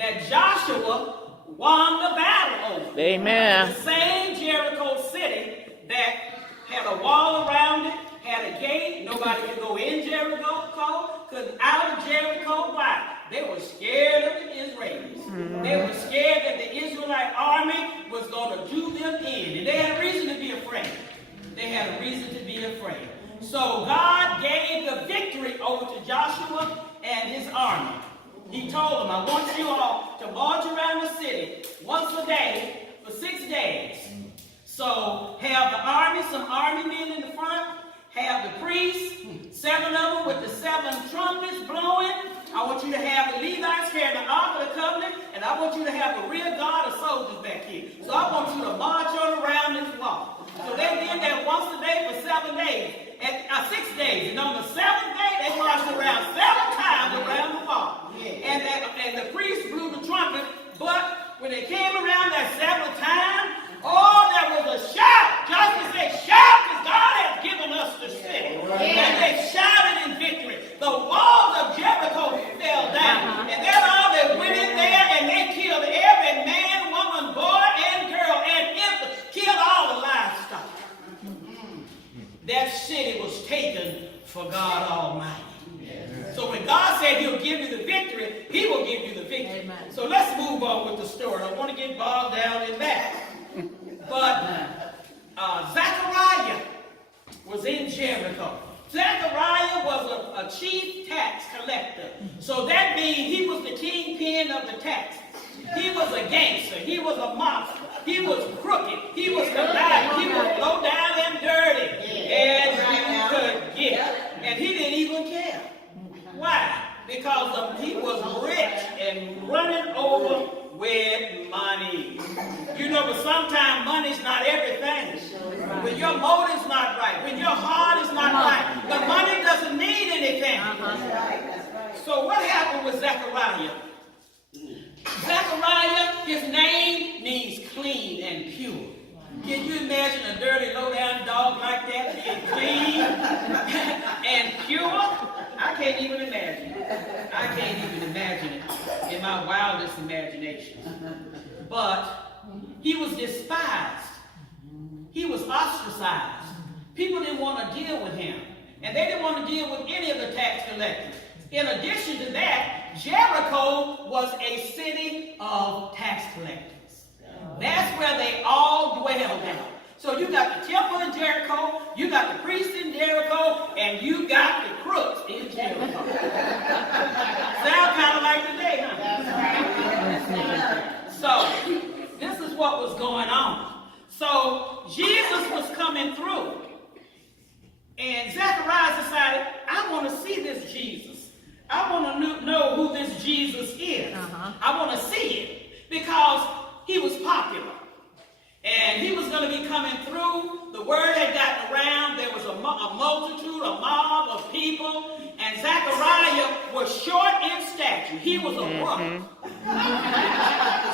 that Joshua won the battle over. Amen. The same Jericho city that had a wall around it, had a gate. Nobody could go in Jericho, could out of Jericho. Why? They were scared of the Israelis. They were scared that the Israelite army was going to do them in. And they had a reason to be afraid. They had a reason to be afraid. So God gave the victory over to Joshua and his army. He told them, I want you all to march around the city once a day for 6 days. So have the army, some army men in the front, have the priests, 7 of them with the 7 trumpets blowing. I want you to have the Levites carrying the Ark of the Covenant, and I want you to have a rear guard of soldiers back here. So I want you to march on around this wall. So they did that once a day for 7 days, 6 days. And on the 7th day, they marched around 7 times around the wall. And the priest blew the trumpet, but when they came around that 7th time, oh, there was a shout. Joshua said, shout, because God has given us the city. And they shouted in victory. The walls of Jericho fell down. And then all they went in there and they killed every man, woman, boy, and girl, and infant. Killed all the livestock. That city was taken for God Almighty. So when God said he'll give you the victory, he will give you the victory. Amen. So let's move on with the story. I want to get bogged down in that. But Zechariah was in Jericho. Zechariah was a chief tax collector. So that means he was the kingpin of the taxes. He was a gangster. He was a monster. He was crooked. He was conniving. He was low down and dirty as you could get. And he didn't even care. Why? Because he was rich and running over with money. You know, but sometimes money's not everything. When your motive's not right, when your heart is not right, the money doesn't mean anything. So what happened with Zechariah? Zechariah, his name means clean and pure. Can you imagine a dirty, low-down dog like that being clean and pure? I can't even imagine it. I can't even imagine it in my wildest imagination. But he was despised. He was ostracized. People didn't want to deal with him. And they didn't want to deal with any of the tax collectors. In addition to that, Jericho was a city of tax collectors. That's where they all dwelled at. So you got the temple in Jericho, you got the priests in Jericho, and you got the crooks in Jericho. Sound kind of like today, huh? So this is what was going on. So Jesus was coming through. And Zechariah decided, I want to see this Jesus. I want to know who this Jesus is. I want to see it because he was popular. And he was going to be coming through. The word had gotten around. There was a multitude, a mob of people. And Zechariah was short in stature. He was a brother.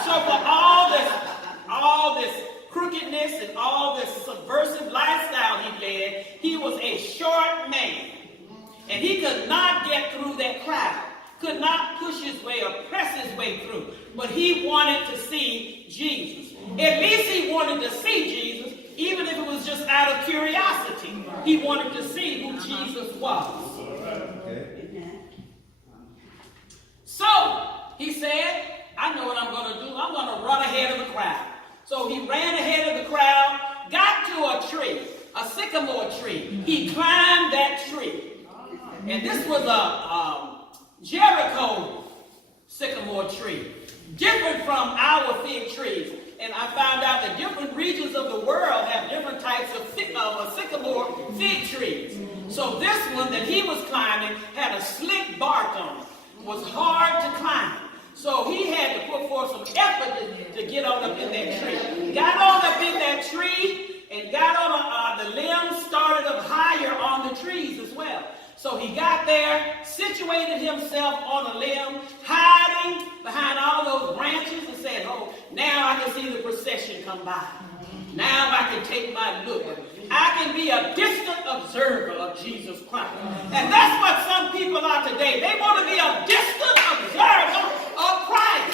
So for all this crookedness and all this subversive lifestyle he led, he was a short man. And he could not get through that crowd. Could not push his way or press his way through. But he wanted to see Jesus. At least he wanted to see Jesus, even if it was just out of curiosity. He wanted to see who Jesus was. So he said, I know what I'm going to do. I'm going to run ahead of the crowd. So he ran ahead of the crowd, got to a tree, a sycamore tree. He climbed that tree. And this was a Jericho sycamore tree, different from our fig trees. And I found out that different regions of the world have different types of sycamore fig trees. So this one that he was climbing had a slick bark on it. It was hard to climb. So he had to put forth some effort to get on up in that tree. Got on up in that tree and got on the limbs, started up higher on the trees as well. So he got there, situated himself on a limb, hiding behind all those branches and said, oh, now I can see the procession come by. Now I can take my look. I can be a distant observer of Jesus Christ. And that's what some people are today. They want to be a distant observer of Christ.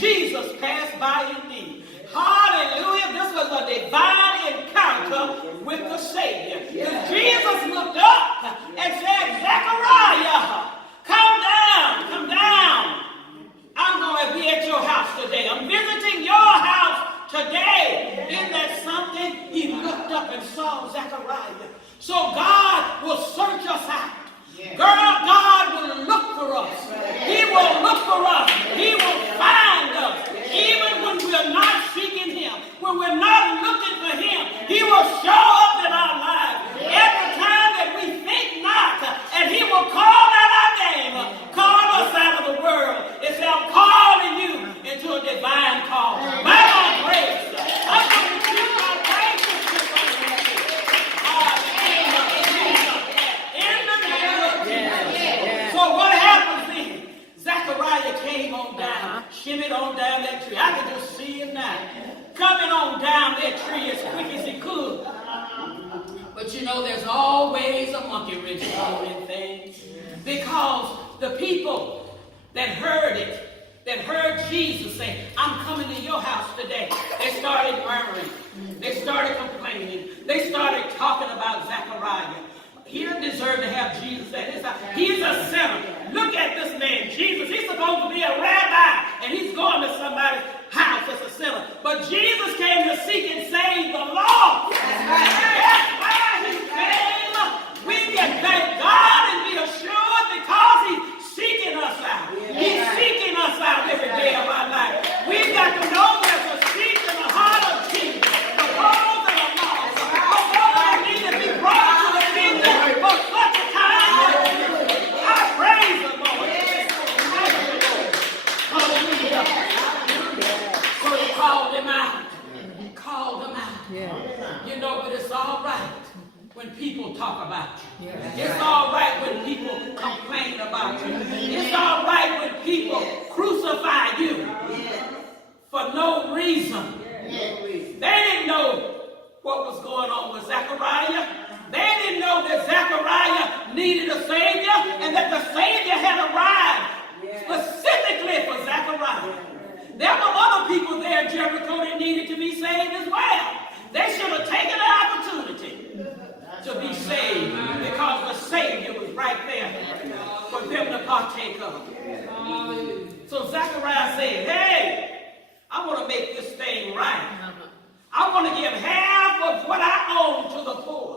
Jesus passed by indeed. Hallelujah. This was a divine encounter with the Savior. Jesus looked up and said, Zechariah, come down, come down. I'm going to be at your house today. I'm visiting your house today. Isn't that something? He looked up and saw Zechariah. So God will search us out. Girl, God will look for us. He will look for us. He will find us. Even when we're not seeking him, when we're not looking for him, he will show up in our lives. Every time that we think not, and he will call out our name, call us out of the world, and say, I'm calling you into a divine call. By my grace, I'm going to keep my righteousness on you. In the name of Jesus. So what happens then? Zechariah came on down, shimmied on down that tree. I can just see him now. Coming on down that tree as quick as he could. But you know, there's always a monkey wrench in things. Because the people that heard it, that heard Jesus say, I'm coming to your house today, they started murmuring. They started complaining. They started talking about Zechariah. He doesn't deserve to have Jesus at his house. He's a sinner. Look at this man, Jesus. He's supposed to be a rabbi, and he's going to somebody's house as a sinner. But Jesus came to seek and save the lost. That's why he came. We can thank God and be assured because he's seeking us out. He's seeking us out every day of our life. We've got to know there's a seek in the heart of Jesus. For those that are lost, for those that need to be brought to the kingdom for such a time. I praise the Lord. Hallelujah. So he called him out. Called him out. You know, but it's all right when people talk about you. It's all right when people complain about you. It's all right when people crucify you for no reason. They didn't know what was going on with Zechariah. They didn't know that Zechariah needed a Savior and that the Savior had arrived specifically for Zechariah. There were other people there in Jericho that needed to be saved as well. They should have taken the opportunity to be saved because the Savior was right there for them to partake of. So Zechariah said, hey, I want to make this thing right. I want to give half of what I own to the poor.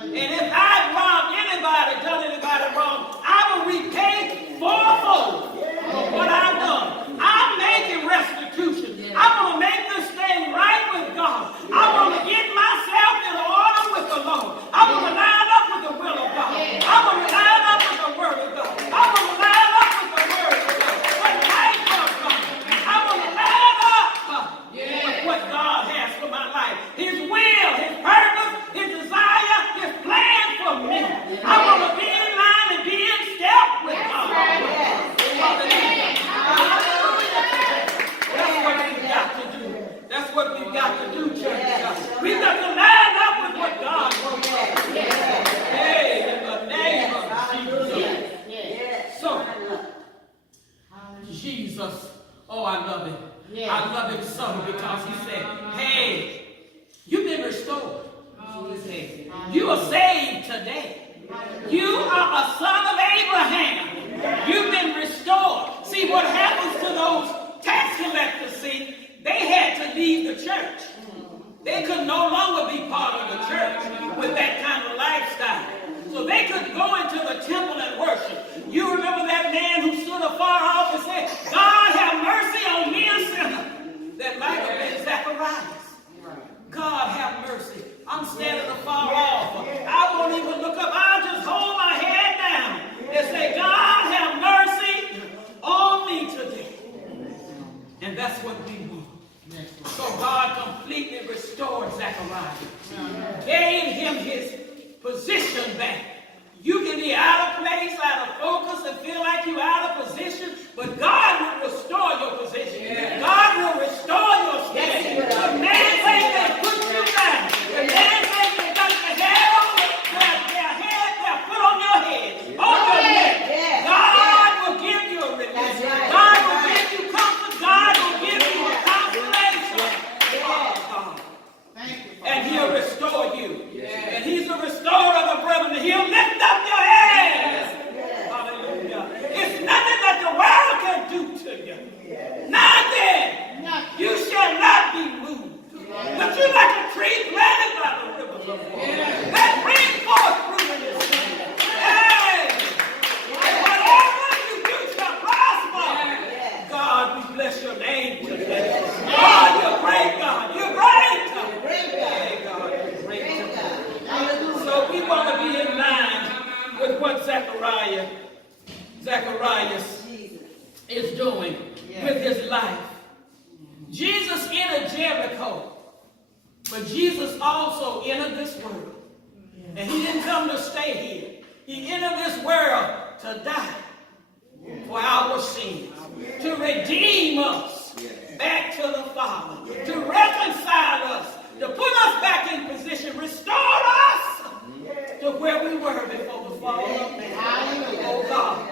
And if I've wronged anybody, done anybody wrong, I will repay fourfold for what I've done. I'm making restitution. I want to make this thing right with God. I want to get myself in order with the Lord. I want to line up with the will of God. I want to line up with the word of God. I want to line up with the word of God. What life of God. I want to line up with what God has for my life. His will, his purpose, his desire, his plan for me. I want to be in line and be in step with God. That's what we've got to do. That's what we've got to do, church. We've got to line up with what God wants. Hey, in the name of Jesus. So, Jesus, oh, I love him. I love him so because he said, hey, you've been restored. You are saved today. You are a son of Abraham. You've been restored. See, what happens to those tax collectors, see, they had to leave the church. They could no longer be part of the church with that kind of lifestyle. So they could go into the temple and worship. You remember that man who stood afar off and said, God have mercy on me, a sinner. That might have been Zacharias. God have mercy. I'm standing afar off. I won't even look up. I'll just hold my head down and say, God have mercy on me today. And that's what we want. So God completely restored Zechariah. Gave him his position back. You can be out of place, out of focus, and feel like you're out of position, but God will restore your position. God will restore your standing. The man saying that put you down. The man saying that got your head on their foot on your head, on your neck. God will give you a release. God will give you comfort. God will But Jesus also entered this world. And he didn't come to stay here. He entered this world to die for our sins, to redeem us back to the Father, to reconcile us, to put us back in position, restore us to where we were before the fall of man. Oh God.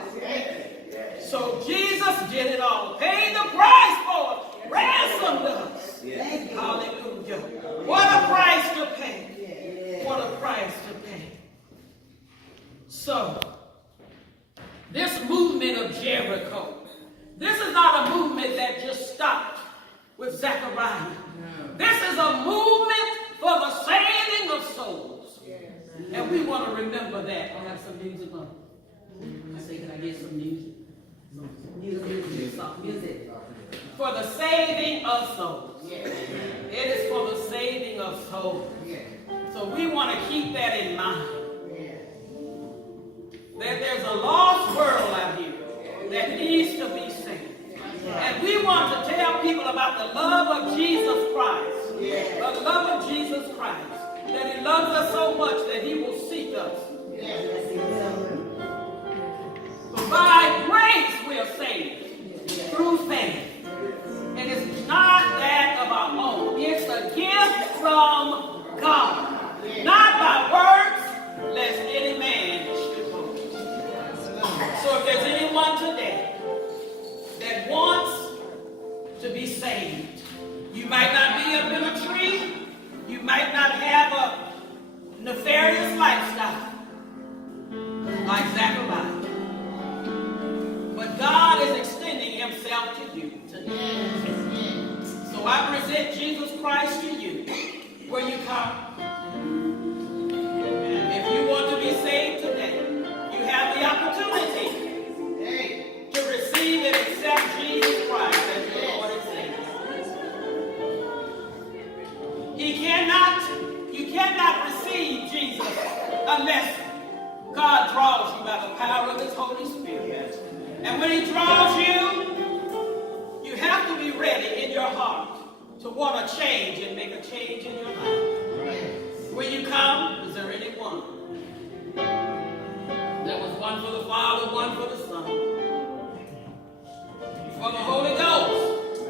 So Jesus did it all, paid the price for it, ransomed us. Hallelujah. What a price to pay. What a price to pay. So, this movement of Jericho, this is not a movement that just stopped with Zechariah. This is a movement for the saving of souls. And we want to remember that. I have some music on. I say, can I get some music? Music. For the saving of souls. It is for the saving of souls. So we want to keep that in mind. That there's a lost world out here that needs to be saved. And we want to tell people about the love of Jesus Christ. The love of Jesus Christ. That he loves us so much that he will seek us. For by grace we are saved through faith. And it's not that of our own. It's a gift from God. Not by works, lest any man should boast. So if there's anyone today that wants to be saved, you might not be up in a tree, you might not have a nefarious lifestyle like Zechariah. But God is extending himself to you today. So I present Jesus Christ to you where you come. If you want to be saved today, you have the opportunity to receive and accept Jesus Christ as your Lord and Savior. You cannot receive Jesus unless God draws you by the power of his Holy Spirit. And when he draws you, you have to be ready in your heart to want to change and make a change in your life. When you come, is there anyone? There was one for the Father, one for the Son, for the Holy Ghost.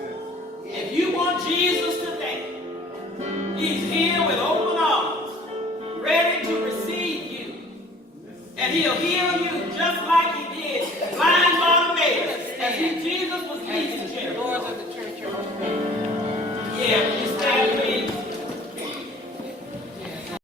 If you want Jesus today, he's here with open arms, ready to receive you. And he'll heal you just like he did blind Bartimaeus, as Jesus was leading Jericho. Yeah.